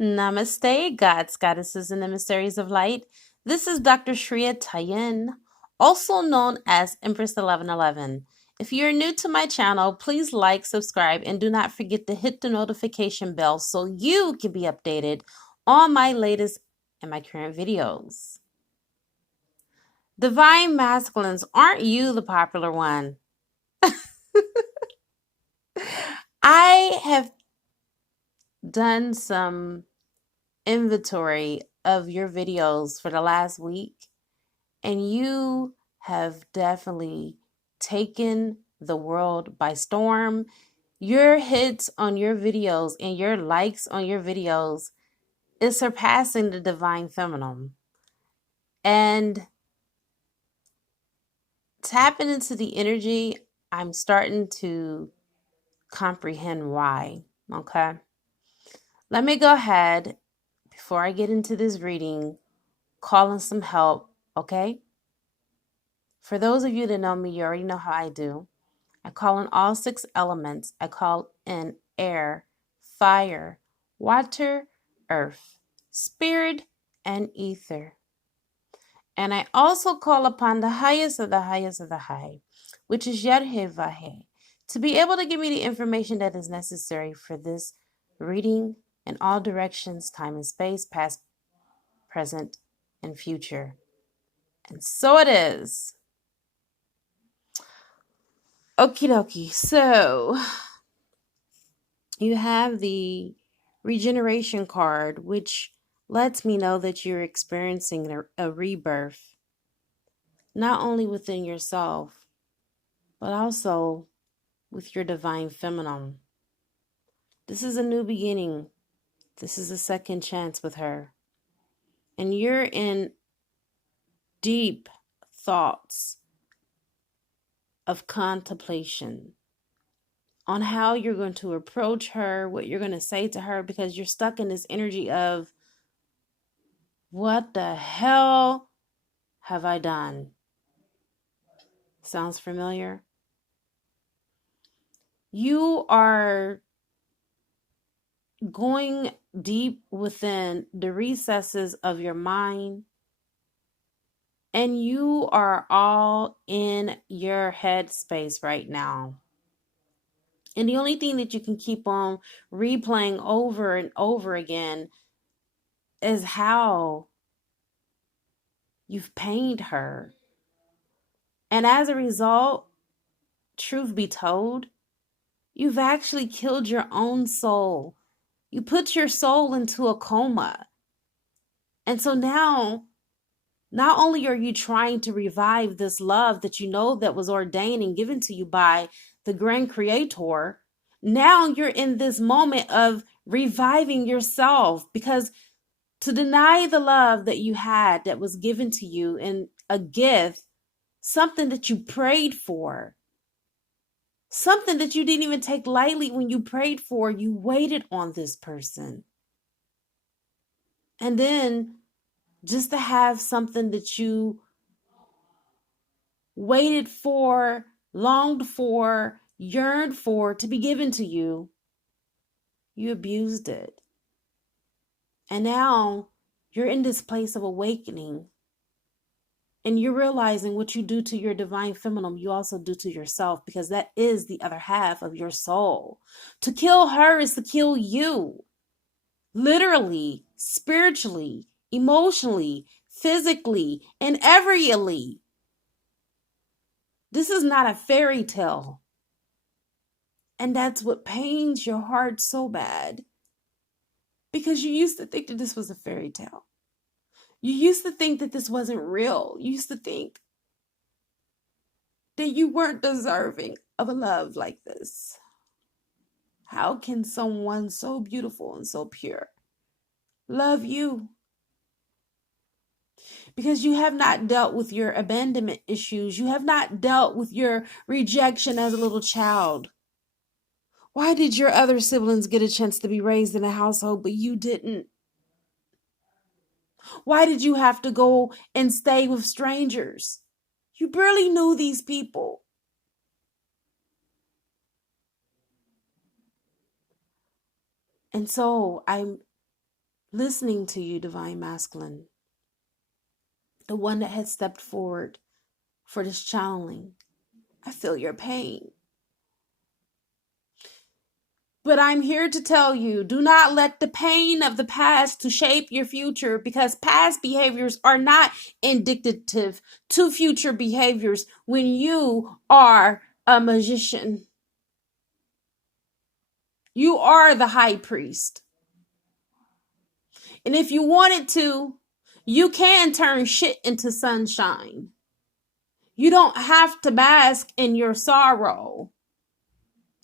Namaste, gods, goddesses, and emissaries of light. This is Dr. Shreya Tayin, also known as Empress 1111. If you're new to my channel, please like, subscribe, and do not forget to hit the notification bell so you can be updated on my latest and my current videos. Divine masculines, aren't you the popular one? I have done some inventory of your videos for the last week, and you have definitely taken the world by storm. Your hits on your videos and your likes on your videos is surpassing the divine feminine. And tapping into the energy, I'm starting to comprehend why. Okay. Let me go ahead, before I get into this reading, call in some help, okay? For those of you that know me, you already know how I do. I call in all 6 elements. I call in air, fire, water, earth, spirit, and ether. And I also call upon the highest of the highest of the high, which is Yadhevahe, to be able to give me the information that is necessary for this reading in all directions, time and space, past, present, and future. And so it is. Okie dokie. So you have the Regeneration card, which lets me know that you're experiencing a rebirth, not only within yourself, but also with your divine feminine. This is a new beginning. This is a second chance with her. And you're in deep thoughts of contemplation on how you're going to approach her, what you're going to say to her, because you're stuck in this energy of, what the hell have I done? Sounds familiar? You are going deep within the recesses of your mind, and you are all in your head space right now. And the only thing that you can keep on replaying over and over again is how you've pained her. And as a result, truth be told, you've actually killed your own soul. You put your soul into a coma. And so now, not only are you trying to revive this love that you know that was ordained and given to you by the Grand Creator, now you're in this moment of reviving yourself, because to deny the love that you had that was given to you in a gift, something that you prayed for, something that you didn't even take lightly when you prayed for, you waited on this person. And then just to have something that you waited for, longed for, yearned for to be given to you, you abused it. And now you're in this place of awakening, and you're realizing what you do to your divine feminine, you also do to yourself, because that is the other half of your soul. To kill her is to kill you. Literally, spiritually, emotionally, physically, and everyly. This is not a fairy tale. And that's what pains your heart so bad. Because you used to think that this was a fairy tale. You used to think that this wasn't real. You used to think that you weren't deserving of a love like this. How can someone so beautiful and so pure love you? Because you have not dealt with your abandonment issues. You have not dealt with your rejection as a little child. Why did your other siblings get a chance to be raised in a household, but you didn't? Why did you have to go and stay with strangers? You barely knew these people. And so I'm listening to you, Divine Masculine, the one that had stepped forward for this channeling. I feel your pain. But I'm here to tell you, do not let the pain of the past to shape your future, because past behaviors are not indicative to future behaviors when you are a magician. You are the high priest. And if you wanted to, you can turn shit into sunshine. You don't have to bask in your sorrow.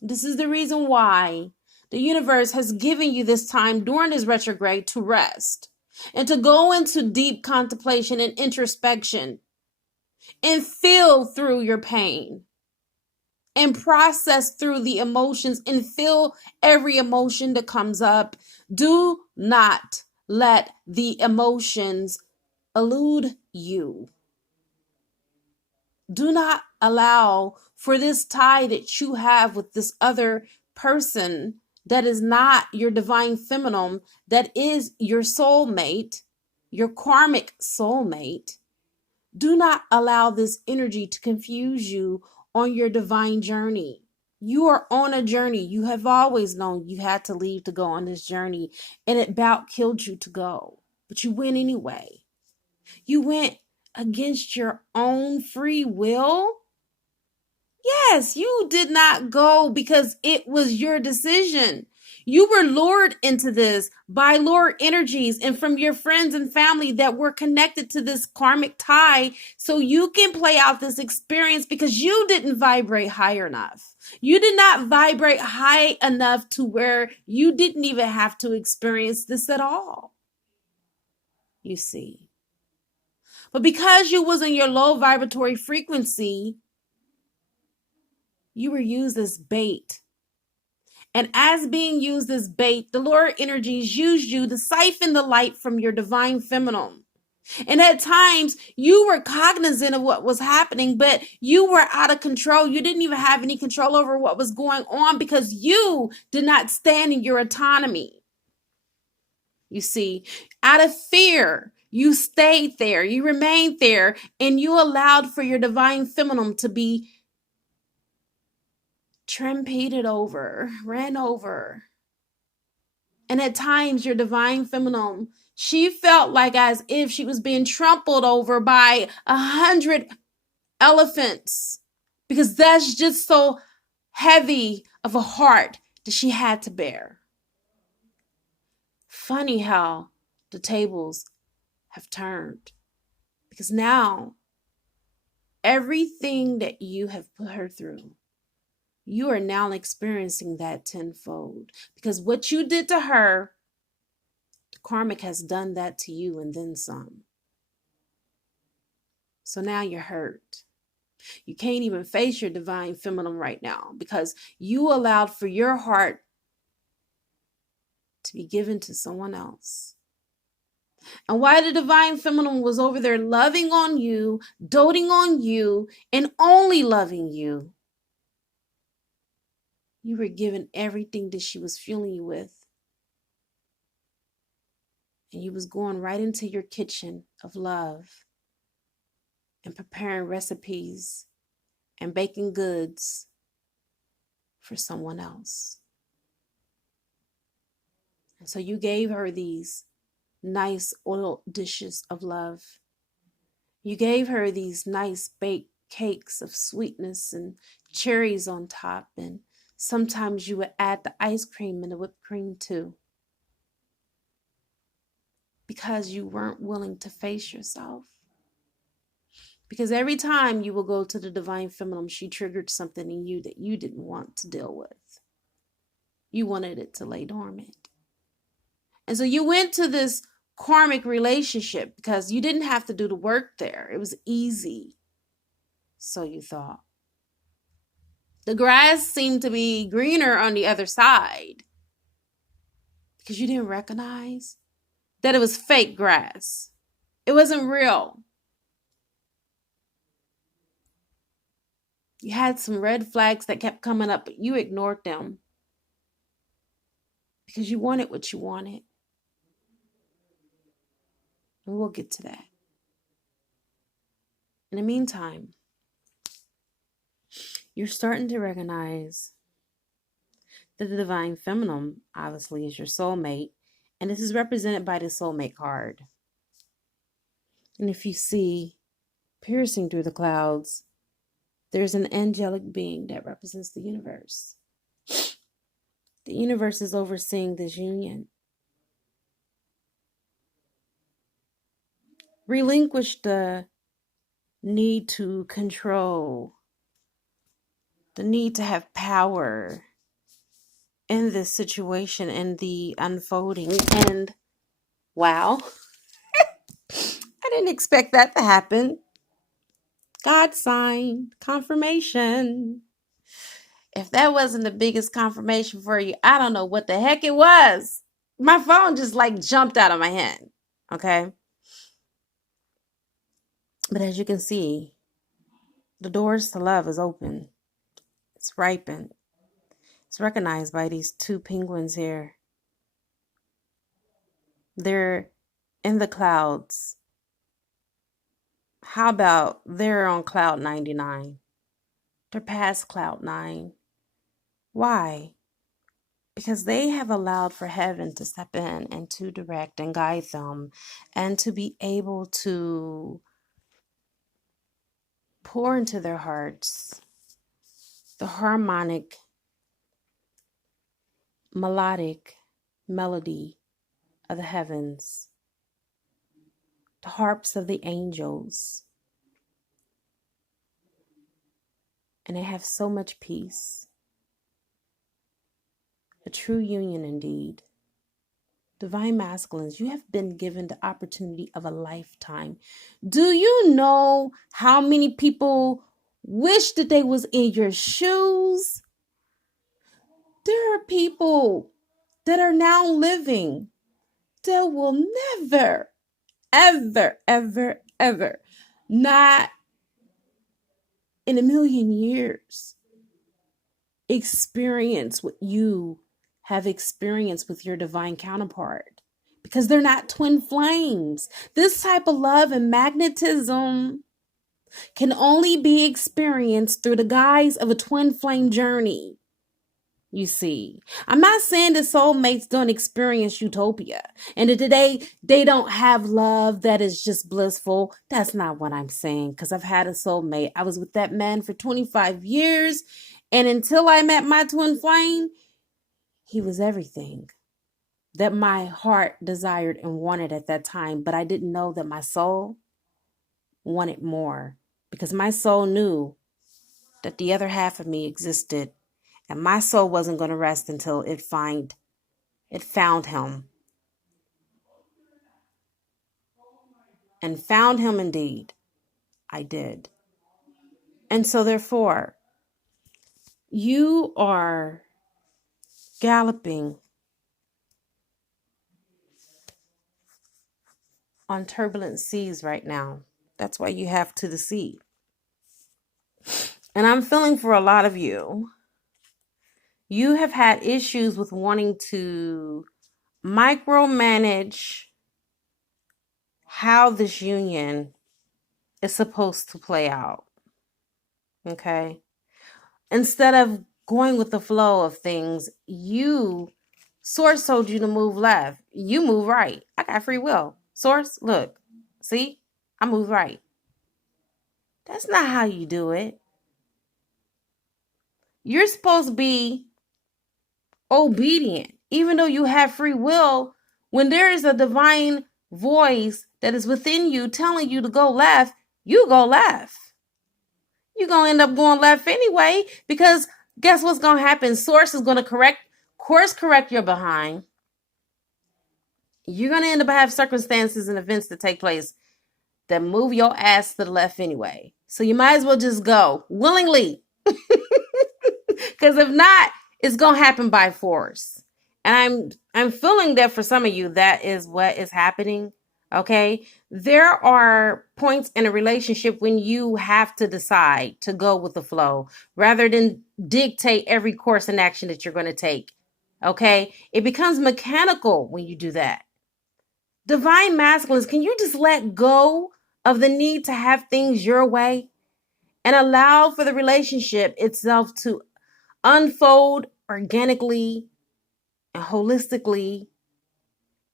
This is the reason why the universe has given you this time during this retrograde to rest and to go into deep contemplation and introspection and feel through your pain and process through the emotions and feel every emotion that comes up. Do not let the emotions elude you. Do not allow for this tie that you have with this other person that is not your divine feminine, that is your soulmate, your karmic soulmate. Do not allow this energy to confuse you on your divine journey. You are on a journey. You have always known you had to leave to go on this journey, and it about killed you to go. But you went anyway. You went against your own free will. Yes, you did not go because it was your decision. You were lured into this by lower energies and from your friends and family that were connected to this karmic tie, so you can play out this experience because you didn't vibrate high enough. You did not vibrate high enough to where you didn't even have to experience this at all. You see. But because you was in your low vibratory frequency, you were used as bait. And as being used as bait, the lower energies used you to siphon the light from your divine feminine. And at times, you were cognizant of what was happening, but you were out of control. You didn't even have any control over what was going on because you did not stand in your autonomy. You see, out of fear, you stayed there, you remained there, and you allowed for your divine feminine to be trampled over, ran over. And at times, your divine feminine, she felt like as if she was being trampled over by 100 elephants, because that's just so heavy of a heart that she had to bear. Funny how the tables have turned, because now everything that you have put her through, you are now experiencing that tenfold, because what you did to her, the karmic has done that to you and then some. So now you're hurt. You can't even face your divine feminine right now because you allowed for your heart to be given to someone else. And while the divine feminine was over there loving on you, doting on you, and only loving you, you were given everything that she was fueling you with. And you was going right into your kitchen of love and preparing recipes and baking goods for someone else. And so you gave her these nice oil dishes of love. You gave her these nice baked cakes of sweetness and cherries on top, and sometimes you would add the ice cream and the whipped cream too, because you weren't willing to face yourself. Because every time you will go to the divine feminine, she triggered something in you that you didn't want to deal with. You wanted it to lay dormant. And so you went to this karmic relationship because you didn't have to do the work there. It was easy. So you thought. The grass seemed to be greener on the other side because you didn't recognize that it was fake grass. It wasn't real. You had some red flags that kept coming up, but you ignored them because you wanted what you wanted. And we'll get to that. In the meantime, you're starting to recognize that the divine feminine, obviously, is your soulmate. And this is represented by the soulmate card. And if you see piercing through the clouds, there's an angelic being that represents the universe. The universe is overseeing this union. Relinquish the need to control, the need to have power in this situation and the unfolding. And wow, I didn't expect that to happen. God sign, confirmation. If that wasn't the biggest confirmation for you, I don't know what the heck it was. My phone just like jumped out of my hand. Okay. But as you can see, the doors to love is open. It's ripened. It's recognized by these two penguins here. They're in the clouds. How about they're on cloud 99? They're past cloud 9. Why? Because they have allowed for heaven to step in and to direct and guide them and to be able to pour into their hearts the harmonic, melodic melody of the heavens, the harps of the angels. And they have so much peace. A true union indeed. Divine masculines, you have been given the opportunity of a lifetime. Do you know how many people wish that they was in your shoes? There are people that are now living that will never, ever, ever, ever, not in a million years, experience what you have experienced with your divine counterpart, because they're not twin flames. This type of love and magnetism can only be experienced through the guise of a twin flame journey. You see, I'm not saying that soulmates don't experience utopia and that they don't have love that is just blissful. That's not what I'm saying, because I've had a soulmate. I was with that man for 25 years, and until I met my twin flame, he was everything that my heart desired and wanted at that time. But I didn't know that my soul wanted more, because my soul knew that the other half of me existed. And my soul wasn't going to rest until it found him. And found him indeed. I did. And so therefore, you are galloping on turbulent seas right now. That's why you have to the sea. And I'm feeling for a lot of you, you have had issues with wanting to micromanage how this union is supposed to play out. Okay? Instead of going with the flow of things, Source told you to move left. You move right. I got free will. Source, look. See? I move right. That's not how you do it. You're supposed to be obedient, even though you have free will. When there is a divine voice that is within you telling you to go left, you go left. You're going to end up going left anyway, because guess what's going to happen? Source is going to course correct your behind. You're going to end up have circumstances and events that take place that move your ass to the left anyway. So you might as well just go willingly. Because if not, it's going to happen by force. And I'm feeling that for some of you, that is what is happening. Okay. There are points in a relationship when you have to decide to go with the flow rather than dictate every course and action that you're going to take. Okay. It becomes mechanical when you do that. Divine masculines, can you just let go of the need to have things your way and allow for the relationship itself to unfold organically and holistically,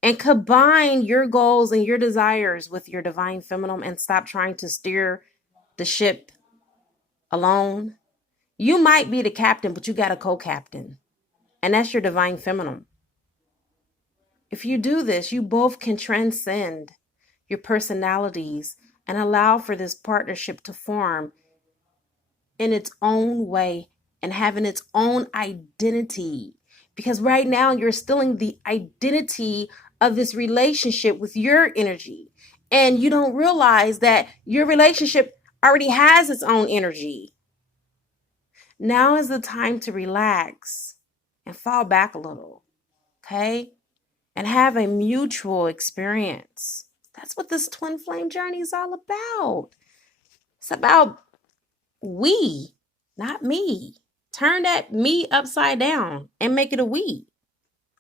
and combine your goals and your desires with your divine feminine and stop trying to steer the ship alone? You might be the captain, but you got a co-captain, and that's your divine feminine. If you do this, you both can transcend your personalities and allow for this partnership to form in its own way and having its own identity. Because right now you're stealing the identity of this relationship with your energy. And you don't realize that your relationship already has its own energy. Now is the time to relax and fall back a little, okay? And have a mutual experience. That's what this twin flame journey is all about. It's about we, not me. Turn that me upside down and make it a we,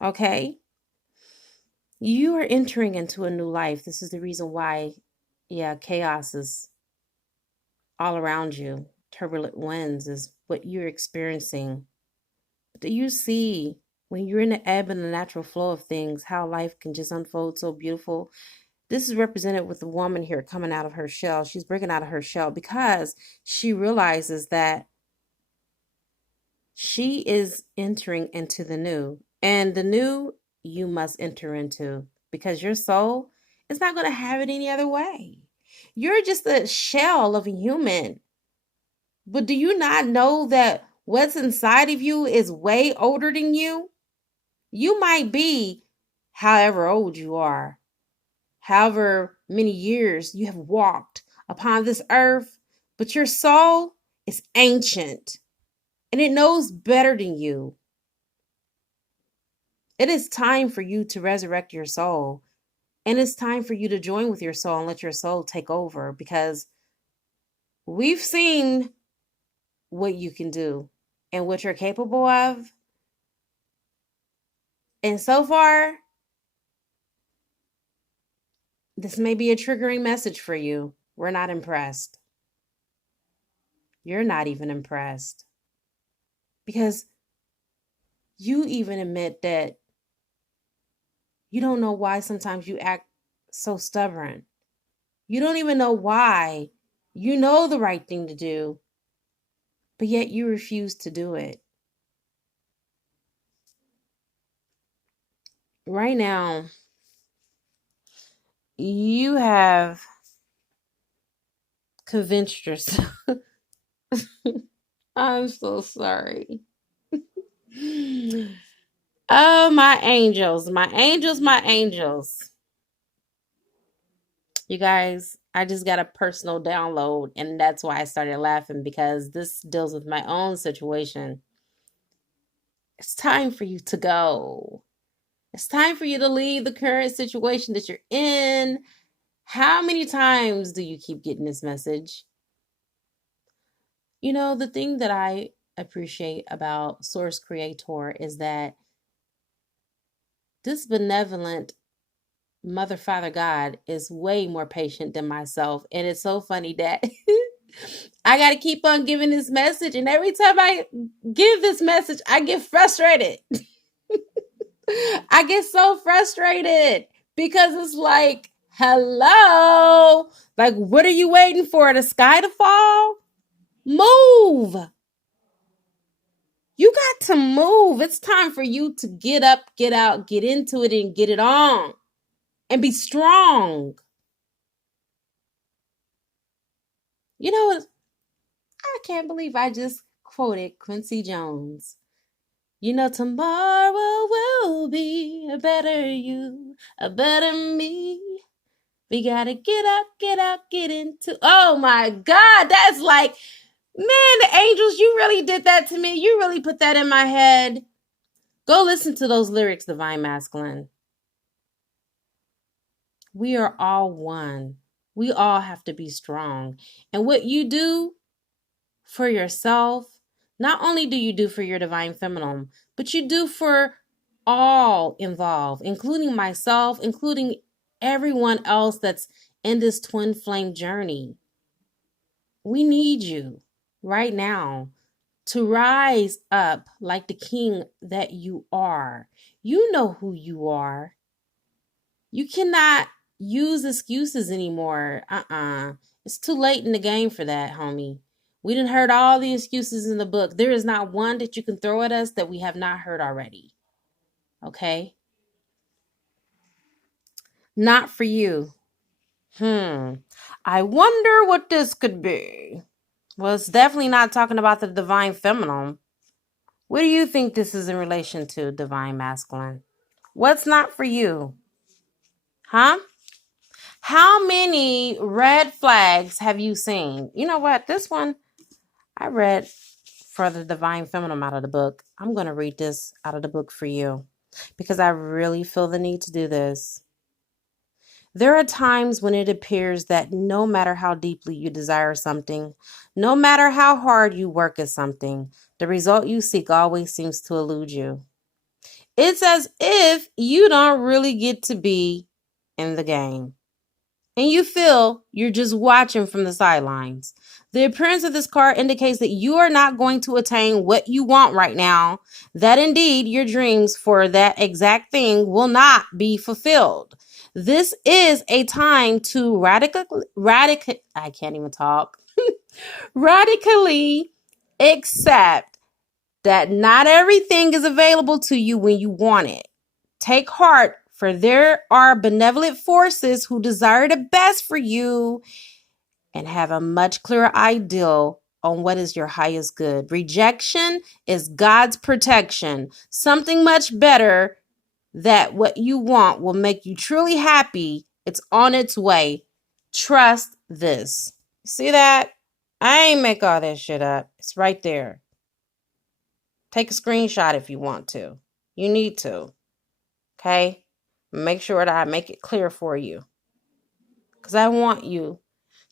okay? You are entering into a new life. This is the reason why, chaos is all around you. Turbulent winds is what you're experiencing. Do you see, when you're in the ebb and the natural flow of things, how life can just unfold so beautiful? This is represented with the woman here coming out of her shell. She's breaking out of her shell because she realizes that she is entering into the new. And the new you must enter into, because your soul is not going to have it any other way. You're just a shell of a human. But do you not know that what's inside of you is way older than you? You might be however old you are, however many years you have walked upon this earth, but your soul is ancient and it knows better than you. It is time for you to resurrect your soul, and it's time for you to join with your soul and let your soul take over, because we've seen what you can do and what you're capable of. And so far, this may be a triggering message for you. We're not impressed. You're not even impressed, because you even admit that you don't know why sometimes you act so stubborn. You don't even know why. You know the right thing to do, but yet you refuse to do it. Right now, you have convinced yourself. I'm so sorry. Oh, my angels, my angels, my angels. You guys, I just got a personal download, and that's why I started laughing, because this deals with my own situation. It's time for you to go. It's time for you to leave the current situation that you're in. How many times do you keep getting this message? You know, the thing that I appreciate about Source Creator is that this benevolent Mother, Father, God is way more patient than myself. And it's so funny that I got to keep on giving this message. And every time I give this message, I get frustrated. I get so frustrated because it's like, hello, like, what are you waiting for? The sky to fall? Move. You got to move. It's time for you to get up, get out, get into it, and get it on. And be strong. You know, I can't believe I just quoted Quincy Jones. You know, tomorrow will be a better you, a better me. We gotta get up, get out, get into. Oh my God, that's like, man, the angels, you really did that to me. You really put that in my head. Go listen to those lyrics, Divine Masculine. We are all one. We all have to be strong. And what you do for yourself, not only do you do for your divine feminine, but you do for all involved, including myself, including everyone else that's in this twin flame journey. We need you right now to rise up like the king that you are. You know who you are. You cannot use excuses anymore. It's too late in the game for that, homie. We done heard all the excuses in the book. There is not one that you can throw at us that we have not heard already. Okay? Not for you. I wonder what this could be. Well, it's definitely not talking about the divine feminine. What do you think this is in relation to, divine masculine? What's not for you? Huh? How many red flags have you seen? You know what? This one I read for the divine feminine out of the book. I'm going to read this out of the book for you because I really feel the need to do this. There are times when it appears that no matter how deeply you desire something, no matter how hard you work at something, the result you seek always seems to elude you. It's as if you don't really get to be in the game, and you feel you're just watching from the sidelines. The appearance of this card indicates that you are not going to attain what you want right now, that indeed your dreams for that exact thing will not be fulfilled. This is a time to radically accept that not everything is available to you when you want it. Take heart, for there are benevolent forces who desire the best for you and have a much clearer ideal on what is your highest good. Rejection is God's protection. Something much better that what you want will make you truly happy. It's on its way. Trust this. See that? I ain't make all that shit up. It's right there. Take a screenshot if you want to. You need to. Okay? Make sure that I make it clear for you. Because I want you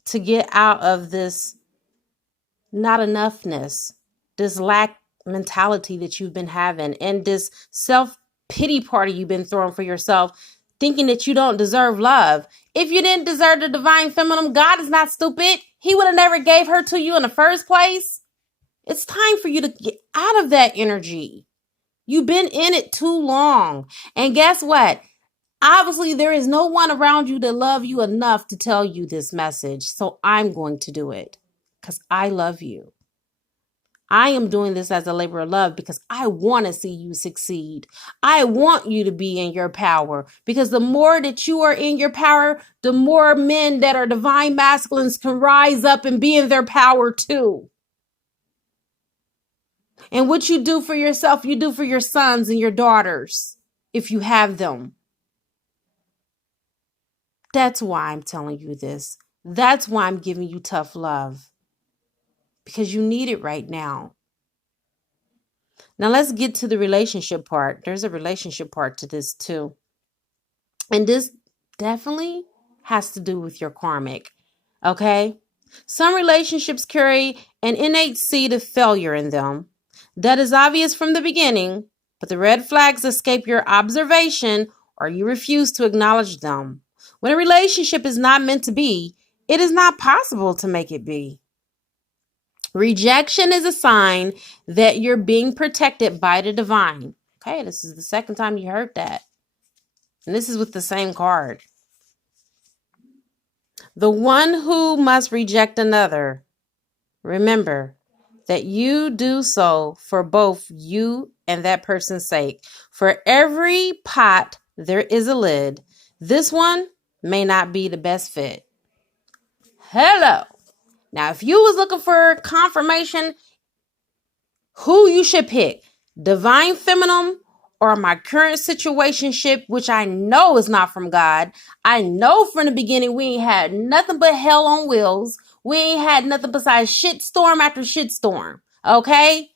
to get out of this not enoughness, this lack mentality that you've been having, and this self-pity party you've been throwing for yourself, thinking that you don't deserve love. If you didn't deserve the divine feminine, God is not stupid. He would have never gave her to you in the first place. It's time for you to get out of that energy. You've been in it too long. And guess what? Obviously, there is no one around you that love you enough to tell you this message. So I'm going to do it because I love you. I am doing this as a labor of love because I want to see you succeed. I want you to be in your power, because the more that you are in your power, the more men that are divine masculines can rise up and be in their power too. And what you do for yourself, you do for your sons and your daughters, if you have them. That's why I'm telling you this. That's why I'm giving you tough love. Because you need it right now. Now let's get to the relationship part. There's a relationship part to this too. And this definitely has to do with your karmic. Okay? Some relationships carry an innate seed of failure in them. That is obvious from the beginning, but the red flags escape your observation or you refuse to acknowledge them. When a relationship is not meant to be, it is not possible to make it be. Rejection is a sign that you're being protected by the divine. Okay, this is the second time you heard that. And this is with the same card. The one who must reject another, remember that you do so for both you and that person's sake. For every pot, there is a lid. This one may not be the best fit. Hello. Now, if you was looking for confirmation, who you should pick, divine feminine or my current situationship, which I know is not from God. I know from the beginning we ain't had nothing but hell on wheels. We ain't had nothing besides shitstorm after shitstorm. Okay?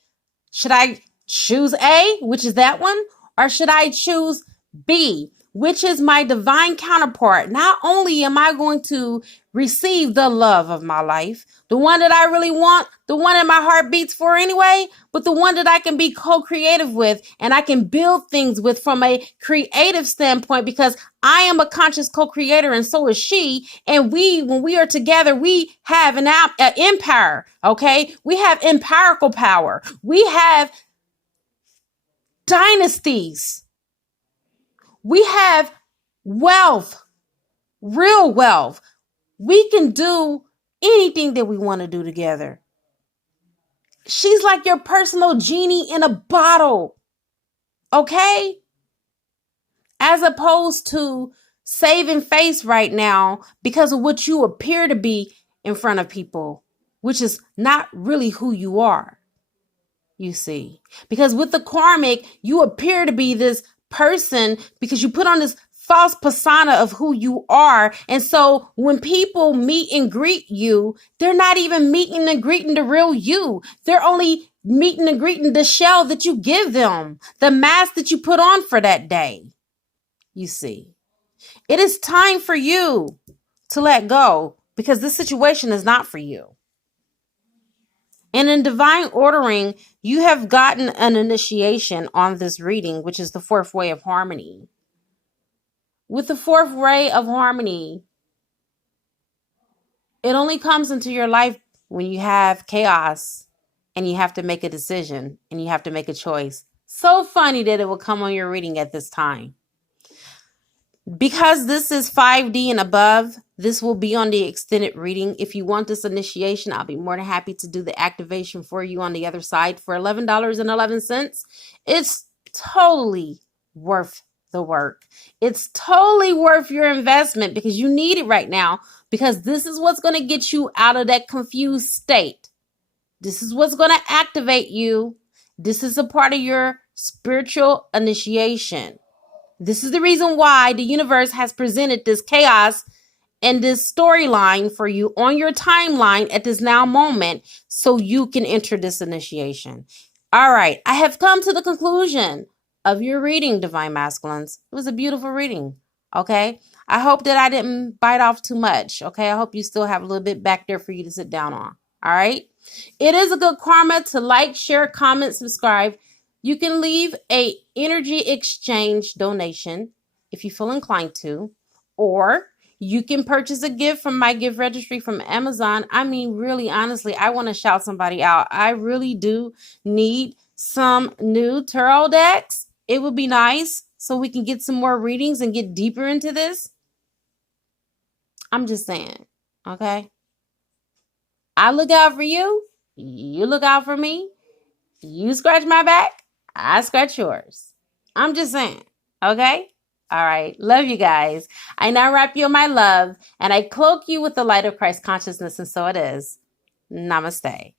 Should I choose A, which is that one? Or should I choose B, which is my divine counterpart? Not only am I going to receive the love of my life, the one that I really want, the one that my heart beats for anyway, but the one that I can be co-creative with and I can build things with from a creative standpoint, because I am a conscious co-creator and so is she. And when we are together, we have an empire, okay? We have empirical power. We have dynasties. We have wealth, real wealth. We can do anything that we want to do together. She's like your personal genie in a bottle, okay? As opposed to saving face right now because of what you appear to be in front of people, which is not really who you are, you see. Because with the karmic, you appear to be this person because you put on this false persona of who you are. And so when people meet and greet you, they're not even meeting and greeting the real you. They're only meeting and greeting the shell that you give them, the mask that you put on for that day. You see, it is time for you to let go because this situation is not for you. And in divine ordering, you have gotten an initiation on this reading, which is the fourth way of harmony. With the fourth ray of harmony, it only comes into your life when you have chaos and you have to make a decision and you have to make a choice. So funny that it will come on your reading at this time. Because this is 5D and above, this will be on the extended reading. If you want this initiation, I'll be more than happy to do the activation for you on the other side for $11.11. It's totally worth the work. It's totally worth your investment because you need it right now, because this is what's going to get you out of that confused state. This is what's going to activate you. This is a part of your spiritual initiation. This is the reason why the universe has presented this chaos and this storyline for you on your timeline at this now moment so you can enter this initiation. All right, I have come to the conclusion of your reading, Divine Masculines. It was a beautiful reading, okay? I hope that I didn't bite off too much, okay? I hope you still have a little bit back there for you to sit down on, all right? It is a good karma to like, share, comment, subscribe. You can leave a energy exchange donation if you feel inclined to, or you can purchase a gift from my gift registry from Amazon. I mean, really, honestly, I want to shout somebody out. I really do need some new tarot decks. It would be nice so we can get some more readings and get deeper into this. I'm just saying, okay? I look out for you. You look out for me. You scratch my back. I scratch yours. I'm just saying, okay? All right. Love you guys. I now wrap you in my love, and I cloak you with the light of Christ consciousness, and so it is. Namaste.